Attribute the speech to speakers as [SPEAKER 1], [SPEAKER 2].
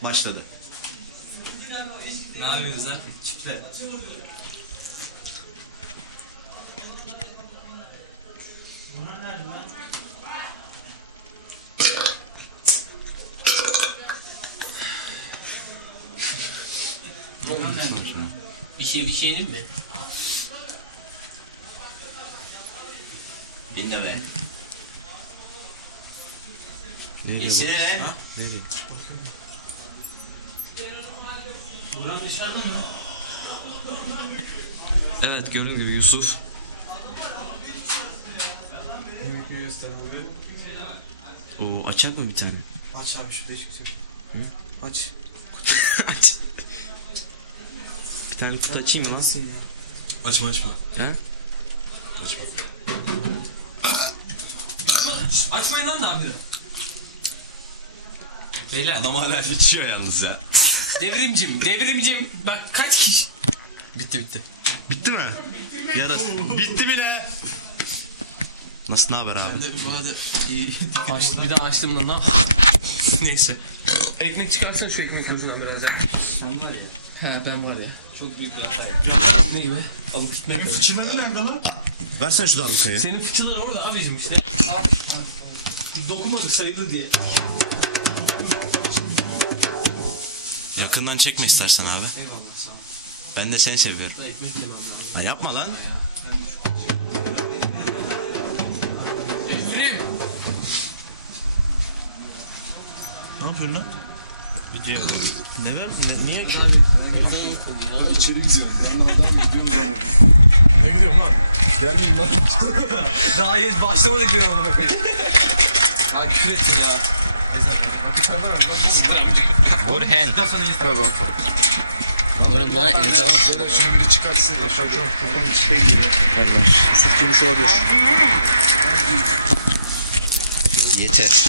[SPEAKER 1] Başladı.
[SPEAKER 2] Ne yapıyorsunuz lan? Çiftle. Bir şey yenir mi?
[SPEAKER 1] Dinle be.
[SPEAKER 3] Nereye
[SPEAKER 1] Yesene lan.
[SPEAKER 3] bak? Nereye?
[SPEAKER 2] Buran dışarıda mı?
[SPEAKER 3] Evet, gördüğün gibi Yusuf.
[SPEAKER 4] Yemek göster abi.
[SPEAKER 3] O açak mı bir tane?
[SPEAKER 4] Aç abi şurada hiç kimse yok. Aç.
[SPEAKER 3] Aç. Bir tane kutu açayım mı lan?
[SPEAKER 4] Nasıl ya?
[SPEAKER 1] Açma açma.
[SPEAKER 3] He?
[SPEAKER 1] Açma.
[SPEAKER 2] Açmayın lan da abi. Beyler.
[SPEAKER 1] Adam hala içiyor yalnız ya.
[SPEAKER 2] Devrimcim. Bak kaç kişi? Bitti.
[SPEAKER 1] Bitti mi? Yarası. Bitti bile. Nasıl, ne haber abi?
[SPEAKER 2] Bu arada bir daha açtım lan. Neyse. Ekmek çıkarsan şu ekmek gözünden biraz ya.
[SPEAKER 1] Sen var ya.
[SPEAKER 2] He ben var ya.
[SPEAKER 1] Çok büyük bir hatayım.
[SPEAKER 2] Ne gibi? Alıp gitmek mi?
[SPEAKER 4] Fıçıları nerede lan?
[SPEAKER 1] Versene şu darbukayı.
[SPEAKER 2] Senin fıçılar orada abicim işte. Dokunmadık sayılır diye.
[SPEAKER 1] Yakından çekme istersen abi.
[SPEAKER 2] Eyvallah sağ ol.
[SPEAKER 1] Ben de seni seviyorum.
[SPEAKER 2] Da ekmek yemem lazım.
[SPEAKER 1] Ha, yapma lan.
[SPEAKER 2] Devrim.
[SPEAKER 1] Ne yapıyorsun lan? Video. Ne ver? Niye ki?
[SPEAKER 4] Ben içeri gidiyorum. Ben de adam gidiyorum ben. Ne gidiyorum lan? Gelmeyeyim lan.
[SPEAKER 2] Daha iyi başlamadık yine ama. Ha küfür ettin ya.
[SPEAKER 4] Vakit ver lan.
[SPEAKER 2] Orhan.
[SPEAKER 4] Şöyle şimdi biri çıkartsın. Şöyle. Onun içindeyim geliyor. Allah. Yusuf yemiş olabilir.
[SPEAKER 1] Yeter.